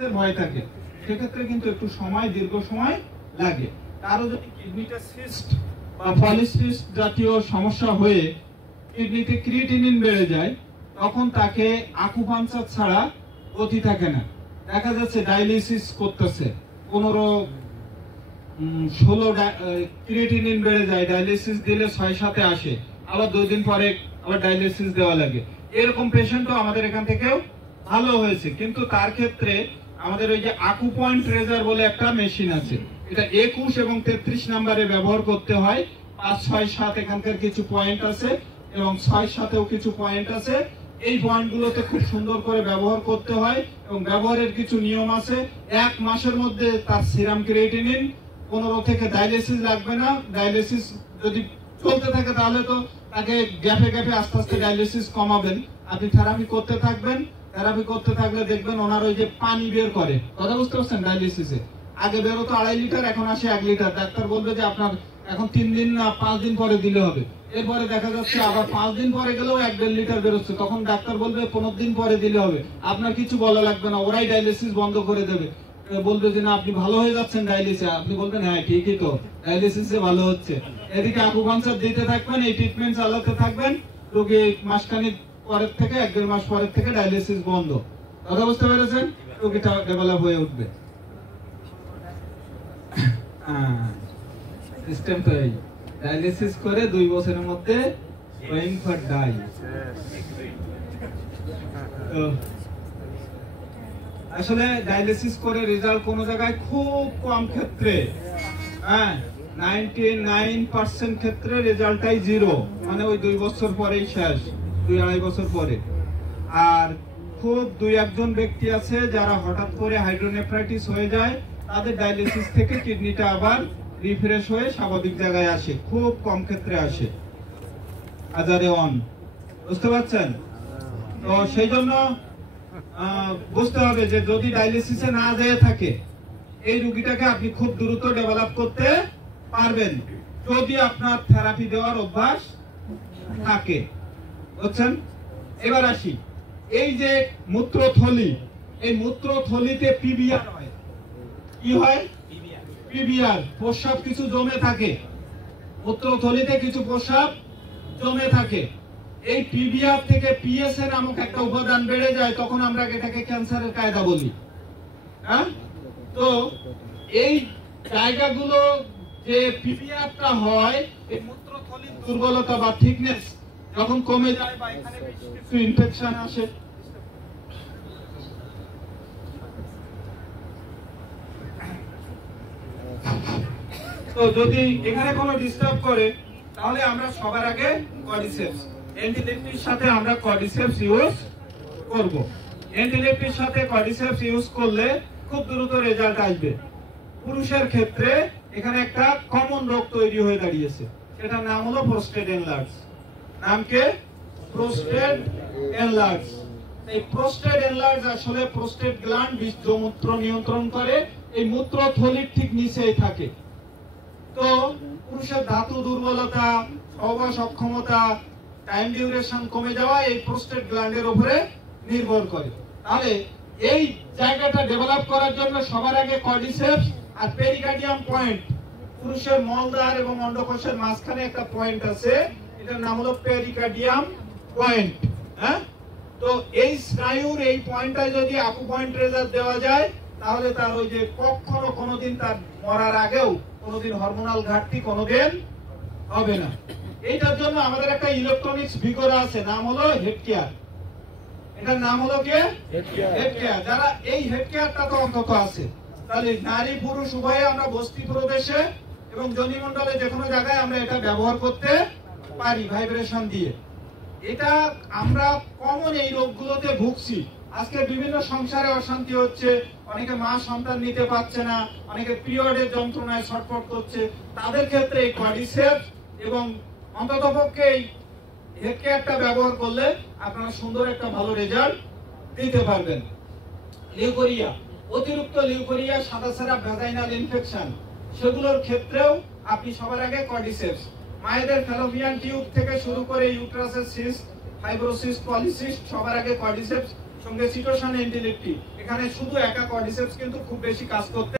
ভয় থাকে, সেক্ষেত্রে কিন্তু একটু সময়, দীর্ঘ সময় লাগে। কারো যদি কিডনিতে সিস্ট বা পলিসিস্ট জাতীয় সমস্যা হয়ে কিডনিতে ক্রিয়েটিনিন বেড়ে যায়, তখন তাকে আকুপাঞ্চার ছাড়া গতি থাকে না। দেখা যাচ্ছে ডায়ালিসিস করতেছে, 15-16 ক্রিয়েটিনিন বেড়ে যায়, ডায়ালিসিস দিলে 6-7 আসে, আবার 2 দিন পরে আবার ডায়ালিসিস দেওয়া লাগে। এরকম পেশেন্টও আমাদের এখান থেকেও ভালো হয়েছে। কিন্তু তার ক্ষেত্রে আমাদের ওই যে আকু পয়েন্ট রেজার বলে একটা মেশিন আছে, এটা 21 এবং 33 নম্বরে ব্যবহার করতে হয়। 5, 6, 7 এখানকার কিছু পয়েন্ট আছে এবং 6, 7-এও কিছু পয়েন্ট আছে। এই পয়েন্টগুলোতে খুব সুন্দর করে ব্যবহার করতে হয় এবং ব্যবহারের কিছু নিয়ম আছে। 1 মাসের মধ্যে তার সিরাম ক্রিয়েটিনিন 15 থেকে ডায়ালিসিস লাগবে না। ডায়ালিসিস যদি চলতে থাকে তাহলে তো তাকে গ্যাপে গ্যাপে আস্তে আস্তে ডায়ালিসিস কমাবেন। আপনি থেরাপি করতে থাকবেন, থেরাপি করতে থাকলে দেখবেন ওনার ওই যে পানি বের করে, কথা বুঝতে পারছেন? ডায়ালিসিসে আগে বেরোতো 2.5 লিটার, এখন আসে 1 লিটার। ডাক্তার বলবে যে আপনার এখন 3 দিন না 5 দিন পরে দিলে হবে। এরপরে দেখা যাচ্ছে আবার 5 দিন পরে গেলেও 1-1.5 লিটার বেরোচ্ছে, তখন ডাক্তার বলবে 15 দিন পরে দিলে হবে। আপনার কিছু বলা লাগবে না, ওরাই ডায়ালিসিস বন্ধ করে দেবে। বলবে যে না আপনি ভালো হয়ে যাচ্ছেন ডায়ালিসিসে, আপনি বলবেন হ্যাঁ ঠিকই তো, ডায়ালিসিসে ভালো হচ্ছে। এদিকে আকুপাঞ্চার দিতে থাকবেন, এই ট্রিটমেন্ট চালাতে থাকবেন, রোগী মাসখানেক পরের থেকে 1-1.5 মাস পরের থেকে ডায়ালিসিস বন্ধ। কথা বুঝতে পেরেছেন? রোগীটা ডেভেলপ হয়ে উঠবে। সিস্টেম তো এই, ডায়ালিসিস করে 2 বছরের মধ্যে গোয়িং ফর ডাই। আসলে ডায়ালিসিস করে রেজাল্ট কোন জায়গায় খুব কম ক্ষেত্রে, 99% ক্ষেত্রে রেজাল্টটাই 0, মানে ওই 2 বছর পরেই শেষ, 2-2.5 বছর পরে। আর খুব 2-1 জন ব্যক্তি আছে যারা হঠাৎ করে হাইড্রোনেফ্রাইটিস হয়ে যায়, তাদের ডায়ালিসিস থেকে কিডনিটা আবার রিফ্রেশ হয়ে স্বাভাবিক জায়গায় আসে, খুব কম ক্ষেত্রে আসে, 1000-1। বুঝতে পারছেন? তো সেই জন্য বুঝতে হবে যে যদি ডায়ালিসিসে না যেয়ে থাকে, এই রোগীটাকে আপনি খুব দ্রুত ডেভেলপ করতে পারবেন যদি আপনার থেরাপি দেওয়ার অভ্যাস থাকে। বুঝছেন? এবার আসি, এই যে মূত্রথলি, এই মূত্রথলিতে পিবিআর হয়। কি হয়? পিবিআর, প্রস্রাব কিছু জমে থাকে, মূত্রথলিতে কিছু প্রস্রাব জমে থাকে। এই পিবিআর থেকে পিএসএ নামক একটা উপাদান বেড়ে যায়, তখন আমরা এটাকে ক্যান্সারের কায়দা বলি। হ্যাঁ, তো এই জায়গাগুলো যে পিবিআরটা হয়, এই মূত্রথলির দুর্বলতা বা থিকনেস যখন কমে যায় বা এখানে কিছু ইনফেকশন আসে, তো যদি এখানে কোনো ডিস্টার্ব করে, তাহলে আমরা সবার আগে কর্ডিসেপস, অ্যান্টিলেপটির সাথে আমরা কর্ডিসেপস ইউজ করব। অ্যান্টিলেপটির সাথে কর্ডিসেপস ইউজ করলে খুব দ্রুত রেজাল্ট আসবে। পুরুষের ক্ষেত্রে এখানে একটা কমন রোগ তৈরি হয়ে দাঁড়িয়েছে, সেটার নাম হলো প্রোস্টেট এনলার্জ। নাম কি? Prostate enlarge. এই প্রোস্টেট এনলার্জ আসলে প্রোস্টেট গ্ল্যান্ড বীর্যমূত্র নিয়ন্ত্রণ করে, এই মূত্রথলির ঠিক নিচেই থাকে। তো পুরুষের ধাতু দুর্বলতা, সহবাস অক্ষমতা, টাইম ডিউরেশন কমে যাওয়া এই প্রোস্টেট গ্ল্যান্ডের উপরে নির্ভর করে। তাহলে এই জায়গাটা ডেভেলপ করার জন্য সবার আগে কর্ডিসেপস আর পেরিকার্ডিয়াম পয়েন্ট, পুরুষের মলদ্বার এবং অন্ডকোষের মাঝখানে একটা পয়েন্ট আছে, এটার নাম হলো পেরিকার্ডিয়াম পয়েন্ট। হ্যাঁ, তো এই স্নায়ুর এই পয়েন্টটায় যদি আকু পয়েন্ট রেজার দেওয়া যায়, তাহলে তার ওই যে কখনো কোনোদিন তার মরার আগেও কোনোদিন হরমোনাল ঘাটতি কোনোদিন হবে না। এইটার জন্য আমাদের একটা ইলেকট্রনিক্স ভিগোর আছে, নাম হলো হেড কেয়ার। এটার নাম হলো কি? Head care. যারা এই হেড কেয়ারটা তো অন্তত আছে, তাহলে নারী পুরুষ উভয়ে আমরা বস্তি প্রদেশে এবং জনিমণ্ডলে যে কোনো জায়গায় আমরা এটা ব্যবহার করতে পারি ভাইব্রেশন দিয়ে। এটা আমরা কমন এই রোগগুলোতে ভুগছি। আজকে বিভিন্ন সংসারে অশান্তি হচ্ছে, অনেকে মা সন্তান নিতে পারছে না, অনেকে পিরিয়ডের যন্ত্রণায় ছটফট করছে, তাদের ক্ষেত্রে এই কর্ডিসেপস এবং অন্ততপক্ষে এই হেড কেয়ারটা ব্যবহার করলে আপনারা সুন্দর একটা ভালো রেজাল্ট দিতে পারবেন। লিউকোরিয়া, অতিরিক্ত লিউকোরিয়া, সাদাসারা ভ্যাজাইনাল ইনফেকশন, সেগুলোর ক্ষেত্রেও আপনি সবার আগে কর্ডিসেপস। মায়েদের ফ্যালোপিয়ান টিউব থেকে শুরু করে ইউটেরাসের সিস্ট, ফাইব্রোসিস্ট, পলিসিস্ট, সবার আগে কর্ডিসেপস সঙ্গে সিটোশন অ্যান্টিলেপটি। এখানে শুধু একা কর্ডিসেপস কিন্তু খুব বেশি কাজ করতে